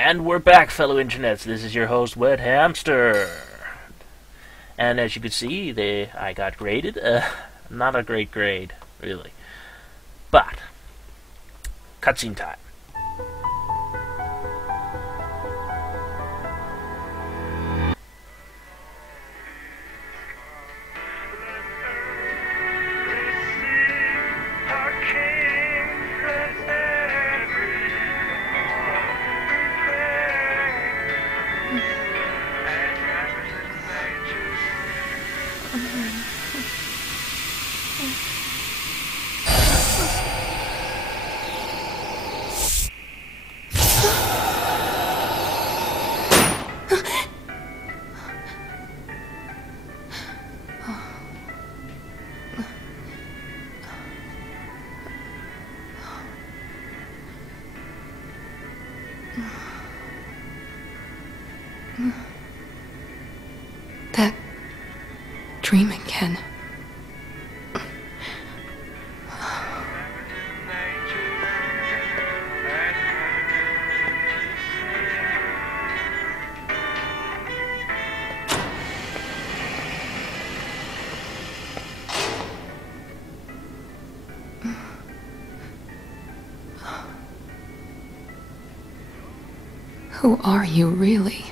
And we're back, fellow internets. This is your host, Wet Hamster. And as you can see, I got graded. Not a great grade, really. But, cutscene time. That dream again. Who are you, really?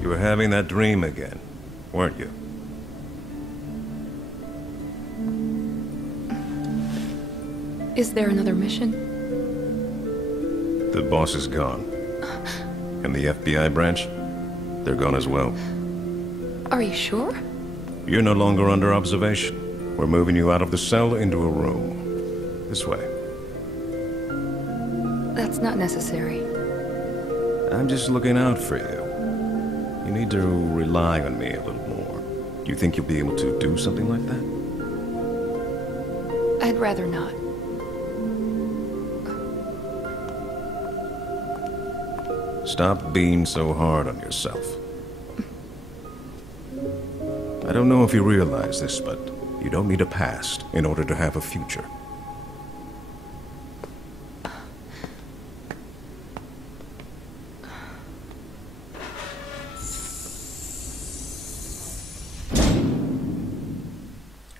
You were having that dream again, weren't you? Is there another mission? The boss is gone. And the FBI branch? They're gone as well. Are you sure? You're no longer under observation. We're moving you out of the cell into a room. This way. That's not necessary. I'm just looking out for you. You need to rely on me a little more. Do you think you'll be able to do something like that? I'd rather not. Stop being so hard on yourself. I don't know if you realize this, but you don't need a past in order to have a future.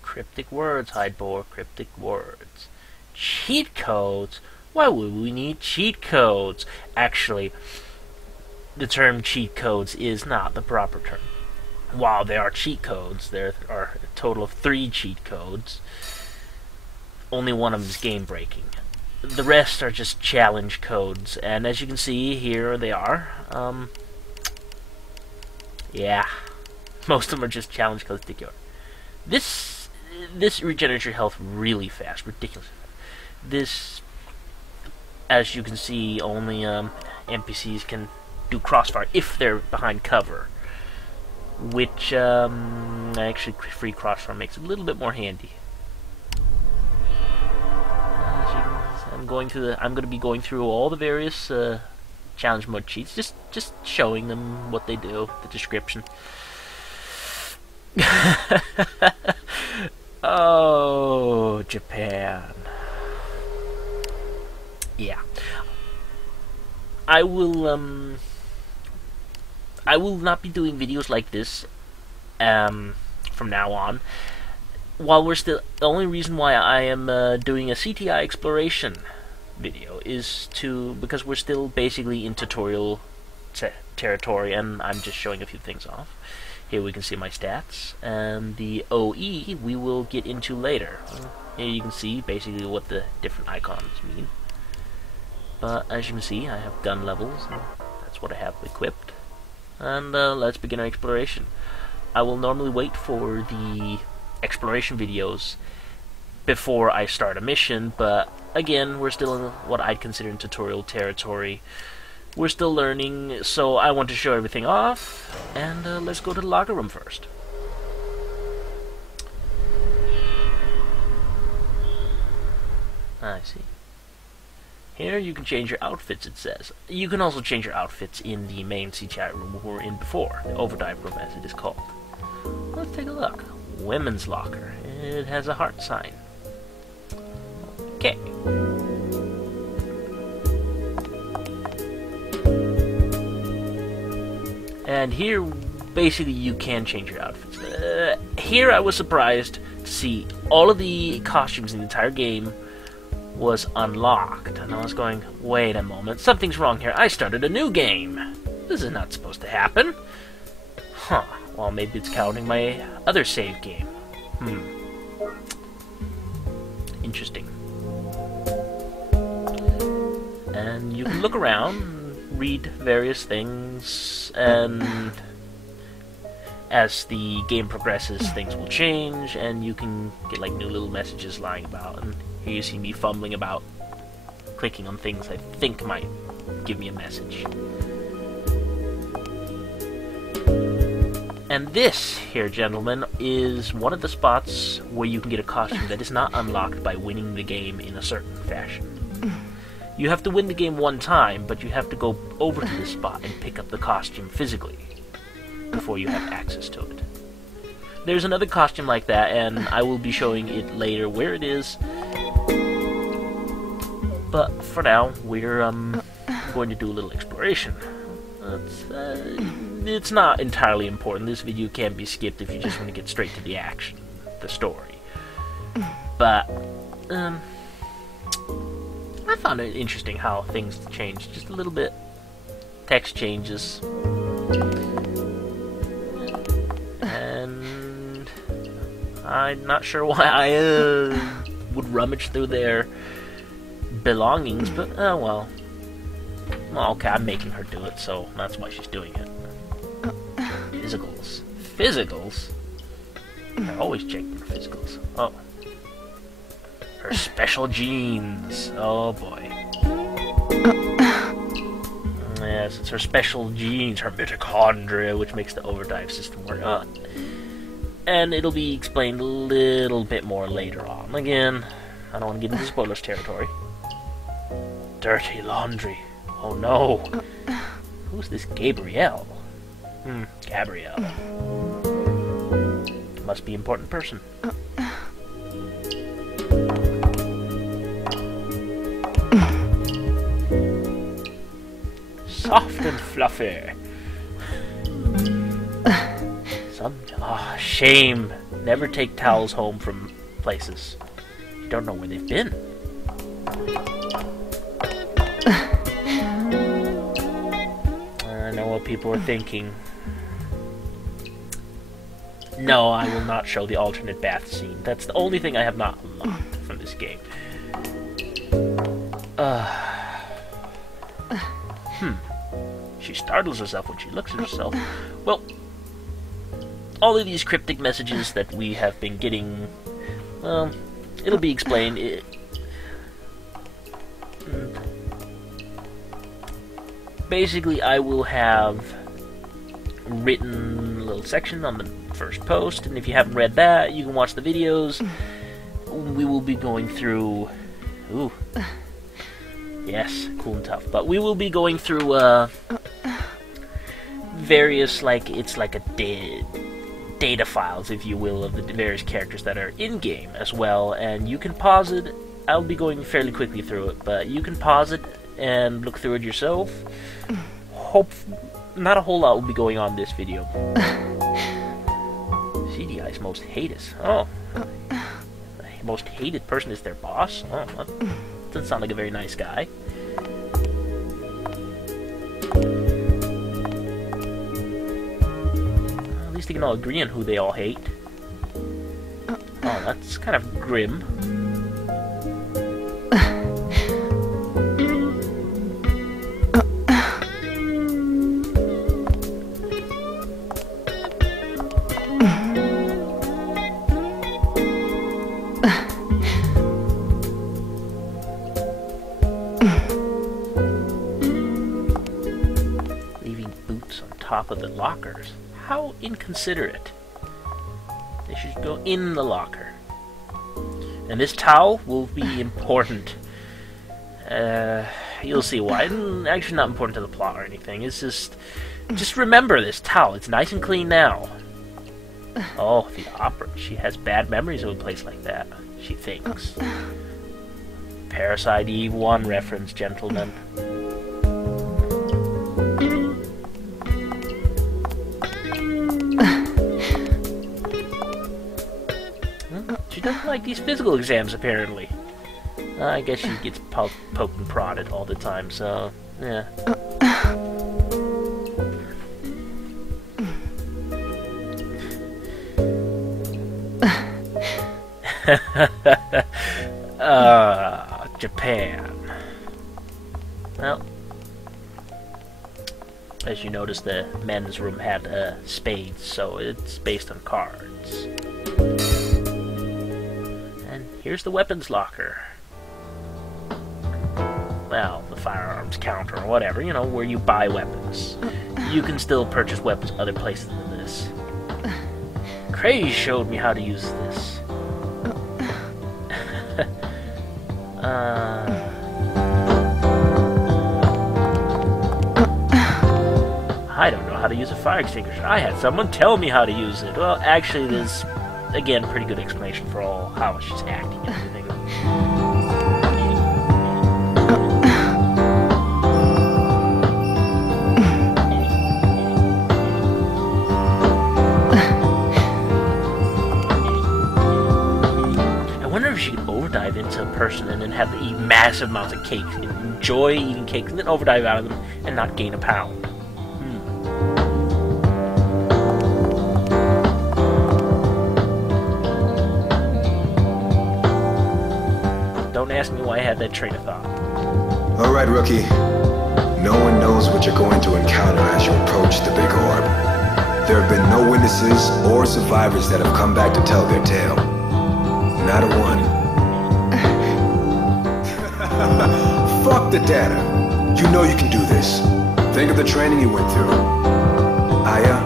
Cryptic words, Hydebore, cryptic words. Cheat codes? Why would we need cheat codes? Actually, the term cheat codes is not the proper term. While there are cheat codes, there are a total of 3 cheat codes. Only one of them is game breaking. The rest are just challenge codes, and as you can see, here they are. Yeah, most of them are just challenge codes. This regenerates your health really fast, ridiculously fast. This, as you can see, only NPCs can do crossfire if they're behind cover, which actually free crossfire makes it a little bit more handy. I'm going to be going through all the various challenge mode cheats, just showing them what they do, the description. Oh, Japan. Yeah. I will not be doing videos like this from now on. While we're still, the only reason why I am doing a CTI exploration video is because we're still basically in tutorial territory, and I'm just showing a few things off. Here we can see my stats, and the OE we will get into later. Here you can see basically what the different icons mean. But as you can see, I have gun levels, and that's what I have equipped. And let's begin our exploration. I will normally wait for the exploration videos before I start a mission, but again, we're still in what I'd consider in tutorial territory. We're still learning, so I want to show everything off, and let's go to the locker room first. I see. Here you can change your outfits, it says. You can also change your outfits in the main CTI room we were in before, the Overdive room as it is called. Let's take a look. Women's locker. It has a heart sign. Okay. And here, basically, you can change your outfits. Here I was surprised to see all of the costumes in the entire game was unlocked. And I was going, wait a moment, something's wrong here. I started a new game. This is not supposed to happen. Huh. Well, maybe it's counting my other save game. Interesting. And you can look around, read various things, and as the game progresses, things will change, and you can get like new little messages lying about. And here you see me fumbling about, clicking on things I think might give me a message. And this here, gentlemen, is one of the spots where you can get a costume that is not unlocked by winning the game in a certain fashion. You have to win the game one time, but you have to go over to this spot and pick up the costume physically before you have access to it. There's another costume like that, and I will be showing it later where it is. But for now, we're going to do a little exploration. It's not entirely important. This video can be skipped if you just want to get straight to the action, the story. But I found it interesting how things changed just a little bit. Text changes. And I'm not sure why I would rummage through their belongings, but well. Well, okay, I'm making her do it, so that's why she's doing it. Physicals. Physicals? I always check for physicals. Oh. Her special genes. Oh boy. Yes, it's her special genes, her mitochondria, which makes the Overdive system work. And it'll be explained a little bit more later on. Again, I don't want to get into spoilers territory. Dirty laundry. Oh no. Who's this Gabrielle? Gabrielle. Must be an important person. Soft and fluffy. Shame. Never take towels home from places. You don't know where they've been. I know what people are thinking. No, I will not show the alternate bath scene. That's the only thing I have not unlocked from this game. She startles herself when she looks at herself. Well, all of these cryptic messages that we have been getting, well, it'll be explained. Basically, I will have written a little section on the first post, and if you haven't read that, you can watch the videos. We will be going through... Ooh. Yes, cool and tough. But we will be going through various, like, it's like a data files, if you will, of the various characters that are in-game as well, and you can pause it. I'll be going fairly quickly through it, but you can pause it and look through it yourself. Not a whole lot will be going on this video. CTI's most hated. Oh. The most hated person is their boss? Oh, that doesn't sound like a very nice guy. At least they can all agree on who they all hate. Oh, that's kind of grim. Top of the lockers. How inconsiderate. They should go in the locker. And this towel will be important. You'll see why. Actually not important to the plot or anything. It's just remember this towel. It's nice and clean now. Oh, the opera. She has bad memories of a place like that, she thinks. Parasite Eve 1 reference, gentlemen. She doesn't like these physical exams, apparently. I guess she gets poked and prodded all the time, so, yeah. Japan. Well, as you notice, the men's room had spades, so it's based on cards. And here's the weapons locker. Well, the firearms counter or whatever, you know, where you buy weapons. You can still purchase weapons other places than this. Craze showed me how to use this. I don't know how to use a fire extinguisher. I had someone tell me how to use it. Well, actually, there's, again, pretty good explanation for how she's acting and everything. I wonder if she could overdive into a person and then have to eat massive amounts of cakes and enjoy eating cakes and then overdive out of them and not gain a pound. Don't ask me why I had that train of thought. Alright, rookie. No one knows what you're going to encounter as you approach the big orb. There have been no witnesses or survivors that have come back to tell their tale. Not a one. Fuck the data. You know you can do this. Think of the training you went through. Aya,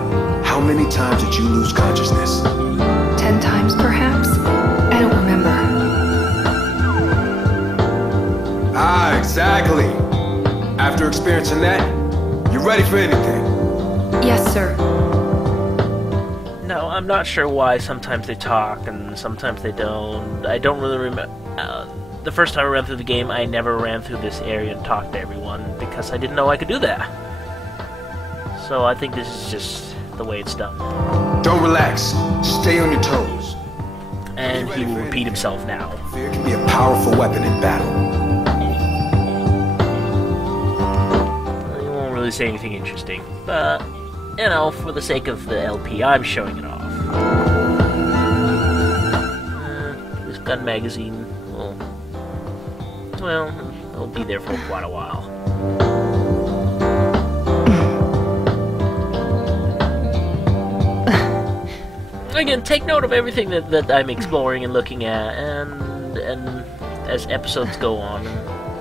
how many times did you lose consciousness? 10 times, perhaps? I don't remember. Ah, exactly. After experiencing that, you're ready for anything. Yes, sir. No, I'm not sure why sometimes they talk and sometimes they don't. I don't really remember. The first time I ran through the game, I never ran through this area and talked to everyone because I didn't know I could do that. So I think this is just the way it's done. Don't relax. Stay on your toes. And he will repeat himself now. Fear can be a powerful weapon in battle. He won't really say anything interesting, but, you know, for the sake of the LP, I'm showing it off. This gun magazine will, well, it'll be there for quite a while. Again, take note of everything that I'm exploring and looking at, and as episodes go on.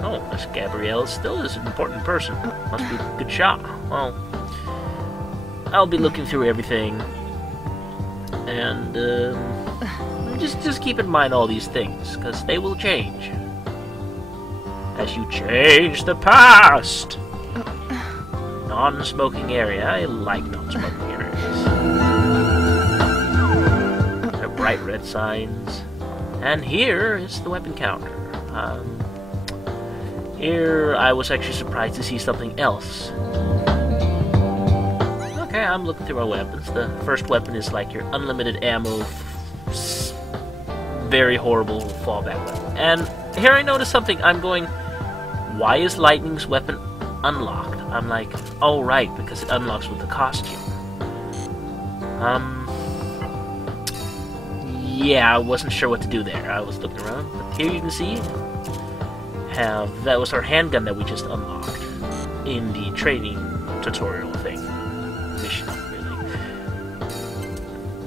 Oh, Miss Gabrielle still is an important person. Must be a good shot. Well, I'll be looking through everything, and just keep in mind all these things, because they will change as you change the past. Non-smoking area. I like non-smoking areas. They're bright red signs, and here is the weapon counter. Here, I was actually surprised to see something else. Okay, I'm looking through our weapons. The first weapon is like your unlimited ammo, very horrible fallback weapon. And here I noticed something. I'm going, why is Lightning's weapon unlocked? I'm like, oh right, because it unlocks with the costume. Yeah, I wasn't sure what to do there. I was looking around, but here you can see that was our handgun that we just unlocked in the training tutorial thing. Mission,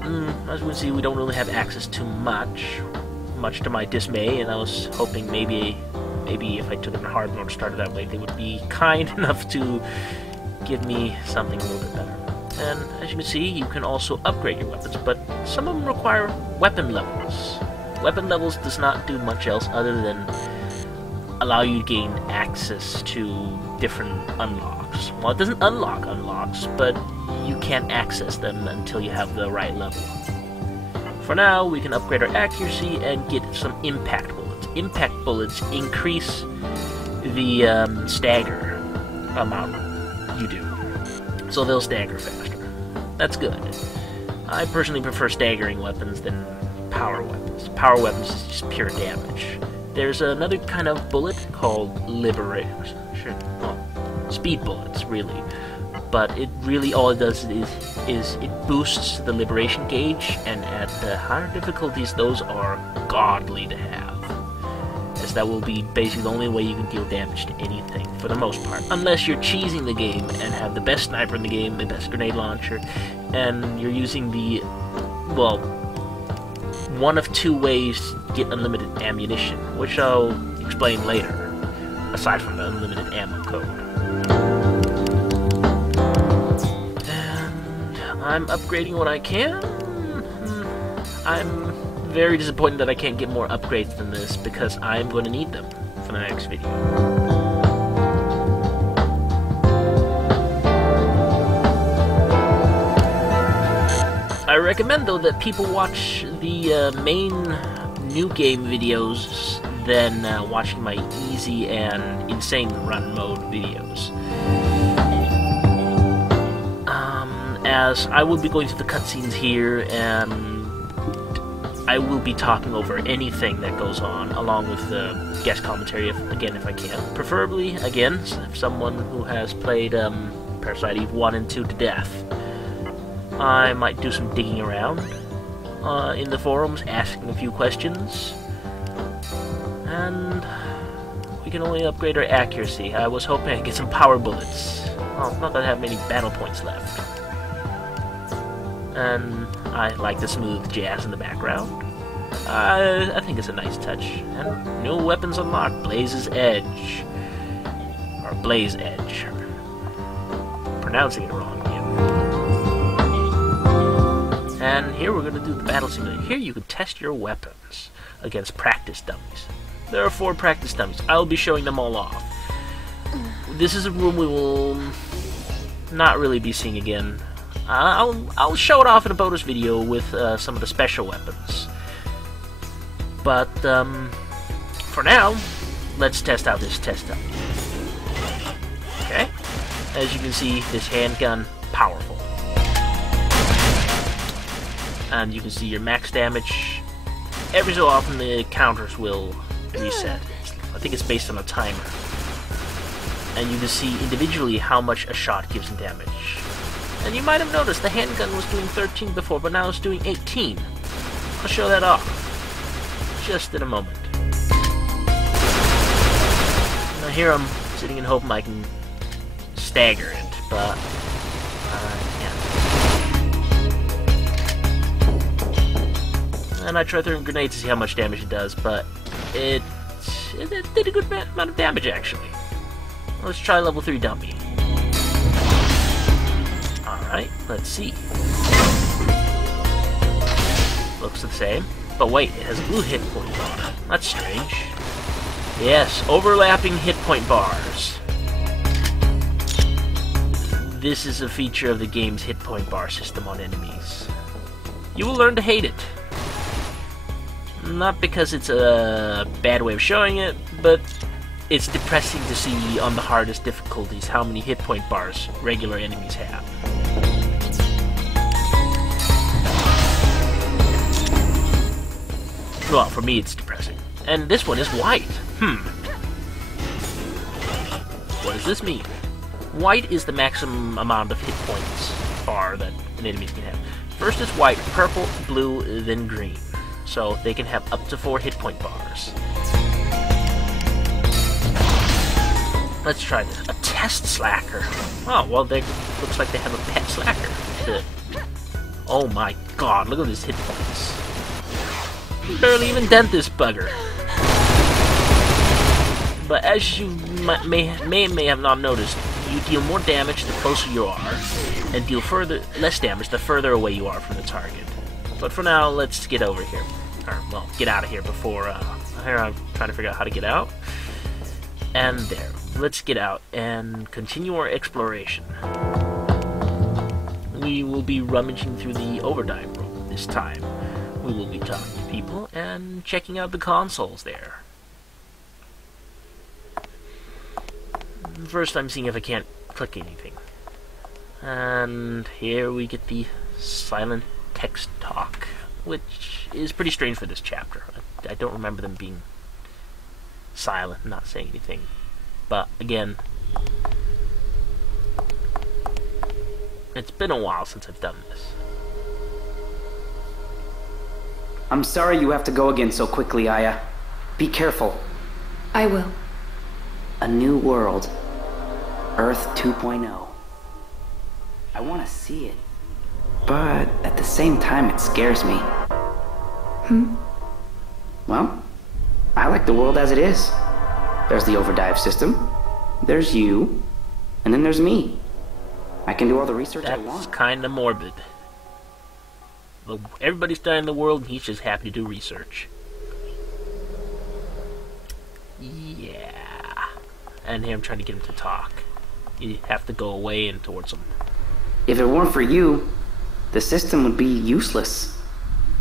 really. As we can see, we don't really have access to much to my dismay, and I was hoping maybe if I took it in hard mode or started that way, they would be kind enough to give me something a little bit better. And as you can see, you can also upgrade your weapons, but some of them require weapon levels. Weapon levels does not do much else other than allow you to gain access to different unlocks. Well, it doesn't unlock unlocks, but you can't access them until you have the right level. For now, we can upgrade our accuracy and get some impact bullets. Impact bullets increase the stagger amount you do, so they'll stagger faster. That's good. I personally prefer staggering weapons than power weapons. Power weapons is just pure damage. There's another kind of bullet called speed bullets, really. But it really, all it does is it boosts the liberation gauge, and at the higher difficulties, those are godly to have. As that will be basically the only way you can deal damage to anything, for the most part. Unless you're cheesing the game and have the best sniper in the game, the best grenade launcher, and you're using the, well, one of two ways to get unlimited ammunition, which I'll explain later, aside from the unlimited ammo code. And I'm upgrading what I can. I'm very disappointed that I can't get more upgrades than this, because I'm going to need them for the next video. I recommend, though, that people watch the main new game videos than watching my easy and insane run mode videos. As I will be going through the cutscenes here, and I will be talking over anything that goes on, along with the guest commentary, if I can. Preferably, again, someone who has played Parasite Eve 1 and 2 to death. I might do some digging around in the forums, asking a few questions. And we can only upgrade our accuracy. I was hoping I'd get some power bullets. Well, not that I have many battle points left. And I like the smooth jazz in the background. I think it's a nice touch. And new weapons unlocked. Blaze's Edge. Or Blaze Edge. Pronouncing it wrong again. And here we're going to do the battle simulator. Here you can test your weapons against practice dummies. There are 4 practice dummies. I'll be showing them all off. This is a room we will not really be seeing again. I'll show it off in a bonus video with some of the special weapons. But for now, let's test out this test dummy. Okay, as you can see, this handgun, powerful. And you can see your max damage. Every so often the counters will reset. I think it's based on a timer. And you can see individually how much a shot gives in damage. And you might have noticed the handgun was doing 13 before, but now it's doing 18. I'll show that off just in a moment. Now here I'm sitting and hoping I can stagger it, but I can't. And I tried throwing grenades to see how much damage it does, but it did a good amount of damage, actually. Let's try level 3 dummy. Alright, let's see. Looks the same. But wait, it has a blue hit point bar. That's strange. Yes, overlapping hit point bars. This is a feature of the game's hit point bar system on enemies. You will learn to hate it. Not because it's a bad way of showing it, but it's depressing to see on the hardest difficulties how many hit point bars regular enemies have. Well, for me it's depressing. And this one is white. What does this mean? White is the maximum amount of hit points bar that an enemy can have. First is white, purple, blue, then green. So they can have up to 4 hit point bars. Let's try this. A test slacker. Oh, well, looks like they have a pet slacker. Oh my god, look at these hit points. You barely even dent this bugger. But as you may have not noticed, you deal more damage the closer you are, and deal less damage the further away you are from the target. But for now, let's get over here. Or, well, get out of here before, here I'm trying to figure out how to get out. And there. Let's get out and continue our exploration. We will be rummaging through the Overdive room this time. We will and checking out the consoles there. First I'm seeing if I can't click anything. And here we get the silent text talk, which is pretty strange for this chapter. I don't remember them being silent, not saying anything. But again, it's been a while since I've done this. I'm sorry you have to go again so quickly, Aya. Be careful. I will. A new world. Earth 2.0. I want to see it. But at the same time, it scares me. Well, I like the world as it is. There's the Overdive system. There's you. And then there's me. I can do all the research I That's want. kinda morbid. Everybody's dying in the world, and he's just happy to do research. Yeah. And here I'm trying to get him to talk. You have to go away and towards him. If it weren't for you, the system would be useless.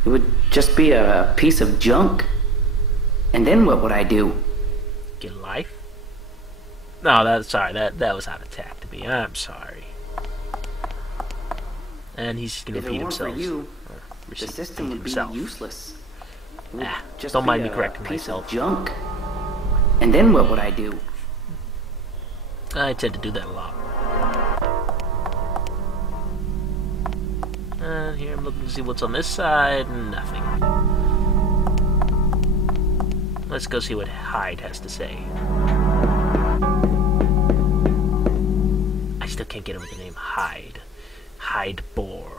It would just be a piece of junk. And then what would I do? Get life? No, that was out of tact to me. I'm sorry. And he's just gonna If it repeat weren't for himself. you, the Repeat system would be himself. useless. It would just Don't be mind me a correcting piece myself. of junk. And then what would I do? I tend to do that a lot. And here I'm looking to see what's on this side. Nothing. Let's go see what Hyde has to say. I still can't get over the name Hyde. Hyde Boar.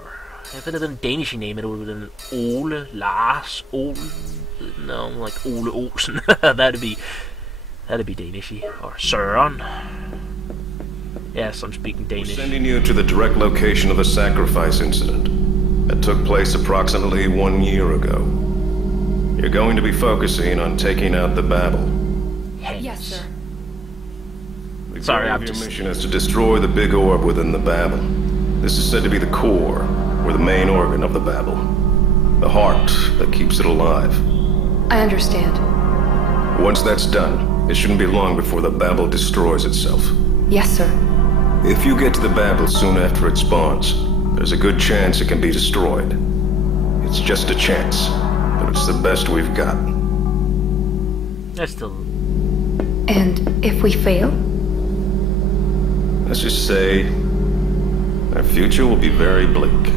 If it had been a Danish name, it would have been Ole, Lars, Ole. No, like Ole Olsen. that'd be Danishy. Or Søren. Yes, I'm speaking Danish. Sending you to the direct location of the sacrifice incident that took place approximately 1 year ago. You're going to be focusing on taking out the Babel. Yes, sir. The Sorry, goal I'm of your just... mission is to destroy the big orb within the Babel. This is said to be the core, or the main organ of the Babel. The heart that keeps it alive. I understand. Once that's done, it shouldn't be long before the Babel destroys itself. Yes, sir. If you get to the Babel soon after it spawns, there's a good chance it can be destroyed. It's just a chance, but it's the best we've got. I still... And if we fail? Let's just say, our future will be very bleak.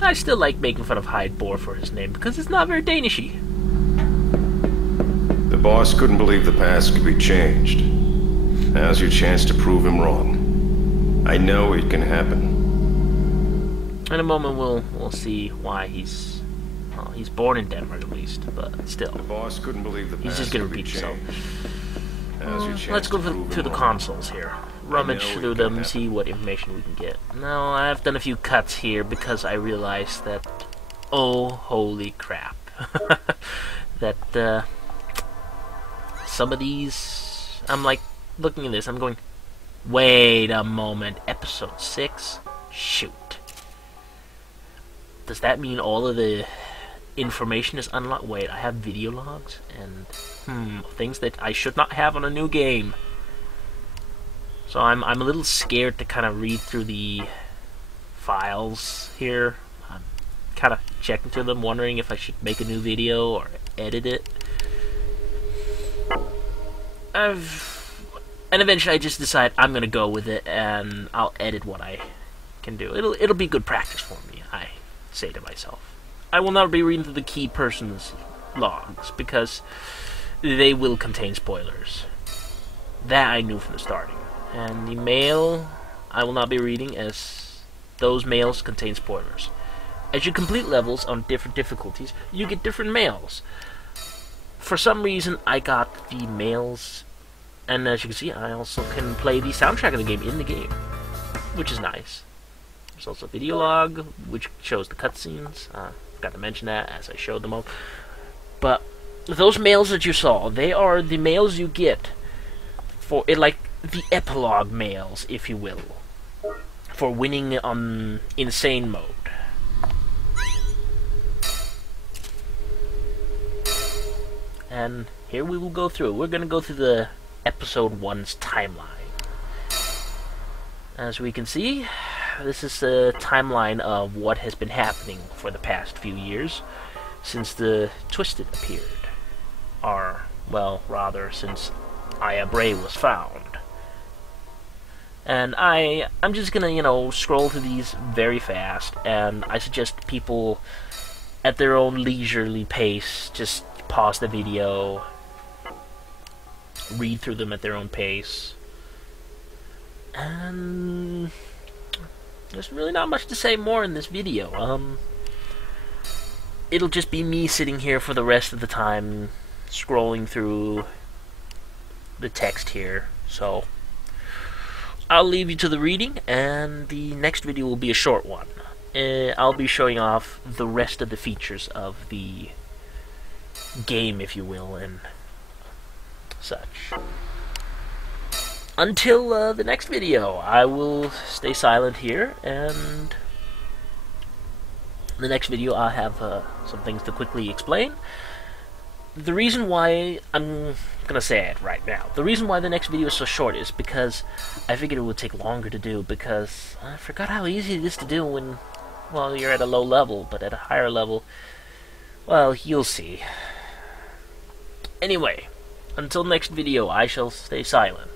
I still like making fun of Hyde Boar for his name, because it's not very Danishy. The boss couldn't believe the past could be changed. Now's your chance to prove him wrong. I know it can happen. In a moment, we'll see why he's... Well, he's born in Denmark, at least, but still. The boss couldn't believe the past He's just gonna could be repeat himself. changed. Now's your chance Let's go to prove to him the wrong. consoles here. Rummage know it through can them, happen. see what information we can get. Now, I've done a few cuts here because I realized that... Oh, holy crap. that, some of these... I'm like, looking at this, I'm going... Wait a moment, episode 6? Shoot. Does that mean all of the information is unlocked? Wait, I have video logs and things that I should not have on a new game. So I'm a little scared to kind of read through the files here. I'm kind of checking through them, wondering if I should make a new video or edit it. And eventually I just decide I'm gonna go with it, and I'll edit what I can do. It'll be good practice for me, I say to myself. I will not be reading through the key person's logs, because they will contain spoilers. That I knew from the starting. And the mail, I will not be reading, as those mails contain spoilers. As you complete levels on different difficulties, you get different mails. For some reason, I got the mails, and as you can see, I also can play the soundtrack of the game in the game, which is nice. There's also a video log, which shows the cutscenes. Forgot to mention that as I showed them all. But those mails that you saw, they are the mails you get for it, like the epilogue mails, if you will, for winning on insane mode. and here we will go through it. We're going to go through the episode 1's timeline. As we can see, this is a timeline of what has been happening for the past few years since the Twisted appeared. Or, well, rather, since Aya Bray was found. And I'm just gonna, you know, scroll through these very fast, and I suggest people at their own leisurely pace just pause the video, read through them at their own pace, and there's really not much to say more in this video. It'll just be me sitting here for the rest of the time, scrolling through the text here, so I'll leave you to the reading, and the next video will be a short one. I'll be showing off the rest of the features of the game, if you will, and such. Until the next video, I will stay silent here, and in the next video I'll have some things to quickly explain. The reason why, I'm gonna say it right now, the reason why the next video is so short is because I figured it would take longer to do, because I forgot how easy it is to do when, well, you're at a low level, but at a higher level, well, you'll see. Anyway, until next video, I shall stay silent.